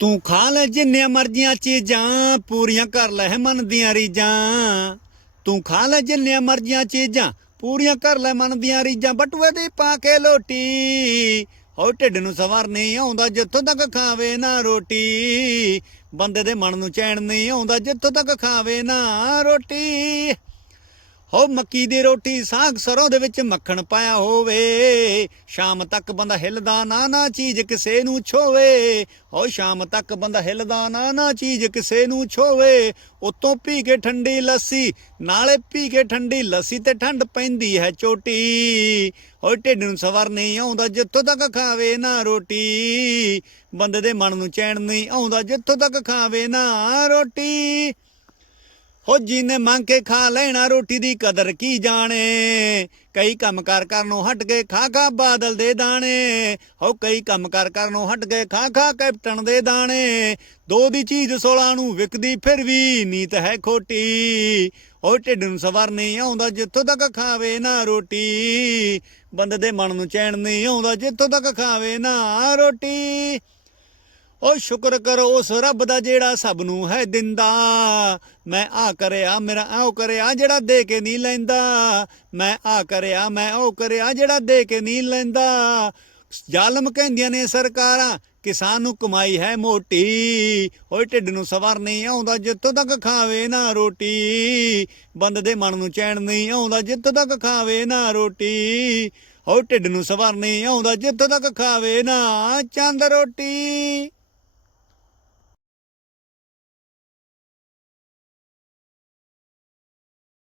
ਤੂੰ ਖਾ ਲੈ ਜਿੰਨੀਆਂ ਮਰਜ਼ੀਆਂ ਚੀਜ਼ਾਂ, ਪੂਰੀਆਂ ਕਰ ਲੈ ਮਨ ਦੀਆਂ ਰੀਜਾਂ ਤੂੰ ਖਾ ਲੈ ਜਿੰਨੀਆਂ ਮਰਜ਼ੀਆਂ ਚੀਜ਼ਾਂ, ਪੂਰੀਆਂ ਕਰ ਲੈ ਮਨ ਦੀਆਂ ਰੀਜਾਂ ਬਟੂਏ ਦੀ ਪਾ ਕੇ ਲੋਟੀ ਹੋ ਢਿੱਡ ਨੂੰ ਸਵਾਰ ਨਹੀਂ ਆਉਂਦਾ ਜਿੱਥੋਂ ਤੱਕ ਖਾਵੇ ਨਾ ਰੋਟੀ। ਬੰਦੇ ਦੇ ਮਨ ਨੂੰ ਚੈਨ ਨਹੀਂ ਆਉਂਦਾ ਜਿੱਥੋਂ ਤੱਕ ਖਾਵੇ ਨਾ ਰੋਟੀ। ਹੋ ਮੱਕੀ ਦੀ ਰੋਟੀ ਸਾਗ ਸਰੋਂ ਦੇ ਵਿੱਚ ਮੱਖਣ ਪਾਇਆ ਹੋਵੇ। ਸ਼ਾਮ ਤੱਕ ਬੰਦਾ ਹਿਲਦਾ ਨਾ ਨਾ ਚੀਜ਼ ਕਿਸੇ ਨੂੰ ਛੋਵੇ। ਹੋ ਸ਼ਾਮ ਤੱਕ ਬੰਦਾ ਹਿਲਦਾ ਨਾ ਨਾ ਚੀਜ਼ ਕਿਸੇ ਨੂੰ ਛੋਵੇ। ਉਤੋਂ ਪੀ ਕੇ ਠੰਡੀ ਲੱਸੀ, ਨਾਲੇ ਪੀ ਕੇ ਠੰਡੀ ਲੱਸੀ ਤੇ ਠੰਡ ਪੈਂਦੀ ਹੈ ਚੋਟੀ। ਹੋ ਢਿੱਡ ਨੂੰ ਸਵਰ ਨਹੀਂ ਆਉਂਦਾ ਜਿੱਥੋਂ ਤੱਕ ਖਾਵੇ ਨਾ ਰੋਟੀ। ਬੰਦੇ ਦੇ ਮਨ ਨੂੰ ਚੈਨ ਨਹੀਂ ਆਉਂਦਾ ਜਿੱਥੋਂ ਤੱਕ ਖਾਵੇ ਨਾ ਰੋਟੀ। ਹੋ ਜਿਹਨੇ ਮੰਗ ਕੇ ਖਾ ਲੈਣਾ, ਰੋਟੀ ਦੀ ਕਦਰ ਕੀ ਜਾਣੇ? ਕਈ ਕੰਮ ਕਰ ਕਰਨੋਂ ਹਟ ਗਏ, ਖਾ ਖਾ ਬਾਦਲ ਦੇ ਦਾਣੇ। ਹੋ ਕਈ ਕੰਮ ਕਰ ਕਰਨੋਂ ਹਟ ਗਏ, ਖਾ ਖਾ ਕੈਪਟਨ ਦੇ ਦਾਣੇ। ਦੋ ਦੀ ਚੀਜ਼ 16 ਨੂੰ ਵਿਕਦੀ ਫਿਰ ਵੀ ਨੀਤ ਹੈ ਖੋਟੀ। ਉਹ ਢਿੱਡ ਨੂੰ ਸਵਰ ਨਹੀਂ ਆਉਂਦਾ, ਜਿੱਥੋਂ ਤੱਕ ਖਾਵੇ ਨਾ ਰੋਟੀ। ਬੰਦੇ ਦੇ ਮਨ ਨੂੰ ਚੈਨ ਨਹੀਂ ਆਉਂਦਾ, ਜਿੱਥੋਂ ਤੱਕ ਖਾਵੇ ਨਾ ਰੋਟੀ। ਓ ਸ਼ੁਕਰ ਕਰੋ, ਉਸ ਰੱਬ ਦਾ ਜਿਹੜਾ ਸਭ ਨੂੰ ਹੈ ਦਿੰਦਾ। ਮੈਂ ਆ ਕਰਿਆ, ਮੇਰਾ ਆਉ ਕਰਿਆ, ਜਿਹੜਾ ਦੇ ਕੇ ਨਹੀਂ ਲੈਂਦਾ। ਮੈਂ ਆ ਕਰਿਆ, ਮੈਂ ਉਹ ਕਰਿਆ, ਜਿਹੜਾ ਦੇ ਕੇ ਨਹੀਂ ਲੈਂਦਾ। ਜ਼ਾਲਮ ਕਹਿੰਦੀਆਂ ਨੇ ਸਰਕਾਰਾਂ, ਕਿਸਾਨ ਨੂੰ ਕਮਾਈ ਹੈ ਮੋਟੀ। ਓਏ ਢਿੱਡ ਨੂੰ ਸਵਾਰ ਨਹੀਂ ਆਉਂਦਾ, ਜਿੱਥੋਂ ਤੱਕ ਖਾਵੇ ਨਾ ਰੋਟੀ। ਬੰਦ ਦੇ ਮਨ ਨੂੰ ਚੈਨ ਨਹੀਂ ਆਉਂਦਾ, ਜਿੱਥੋਂ ਤੱਕ ਖਾਵੇ ਨਾ ਰੋਟੀ। ਓ ਢਿੱਡ ਨੂੰ ਸਵਾਰ ਨਹੀਂ ਆਉਂਦਾ, ਜਿੱਥੋਂ ਤੱਕ ਖਾਵੇ ਨਾ ਚੰਦ ਰੋਟੀ।